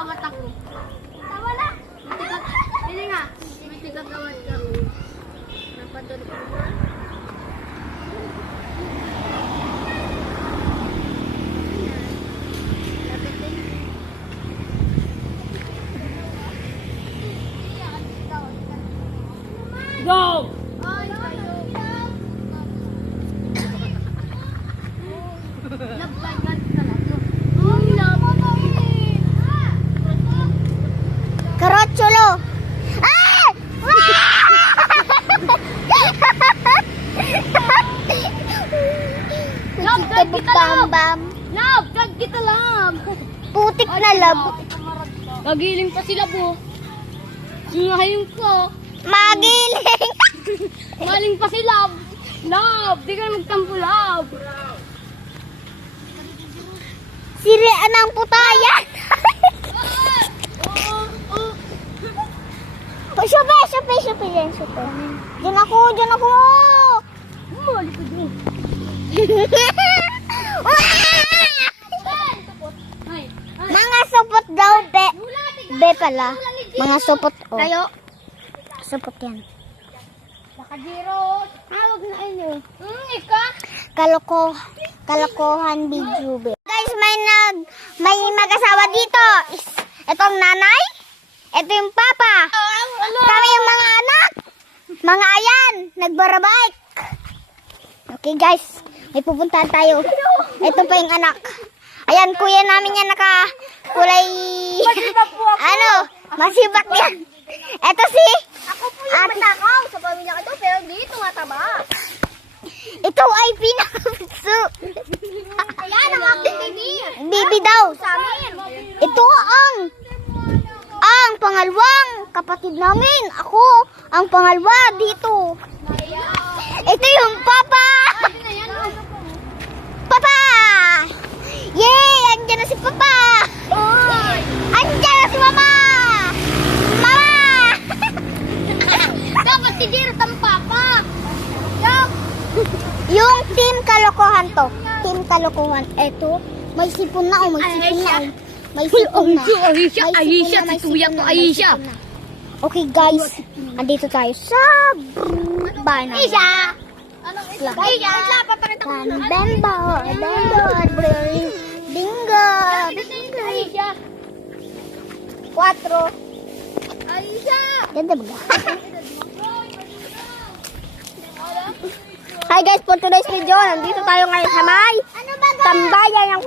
ang atak ko. Tama na. Hindi nga. May tigagawad ka. Napadulog ko na. Go! Karotsolo! Ah! Love, tag kita lang! Bam. Love, tag kita lang! Putik na lab. Nagiling pa sila po. Singahayin ko. Magiling. Maling pa si Love. Love, di ka na magtampo, Love. Sirian ang putayan. Syupe. Diyan ako. Mali ko dyan. Ay, Mga supot daw, be. Be pala. Mga supot, oh. tayo. Supot yan. Baka zero. Tawag na inyo. Ika. Kalokohan video, be. Guys, may mag-asawa dito. Ito ang nanay. Ito yung papa. Kami yung mga anak. Mga ayan, nagbarabike. Okay guys, may pupuntahan tayo. Ito pa yung anak. Ayan, kuya namin yan naka-kulay. Masibak yan. Ito si... Ako po yung matakaw sa pamilya ko ito, pero hindi tumataba. Ito ay pinakabitso. Ayan ang aking baby. Baby daw. Sa amin. Ito ang pangalawang kapatid namin. Ako ang pangalawa dito. Ito yung papa. Papa! Yay! Andiyan na si papa! Andiyan na si mama! Mama! Dapat si Diro ang papa. Yung team kalokohan to. Team kalokohan. Eto, may sipon na oh. May sipon na. Aisha, si Tuya ko, Aisha. Okay guys, andito tayo sa bahay namin. Aisha! Bembo, bingo. Aisha! 4. Aisha! Ganda ba? Hi guys, for today's video, nandito tayo ngayon sa may tambayan ng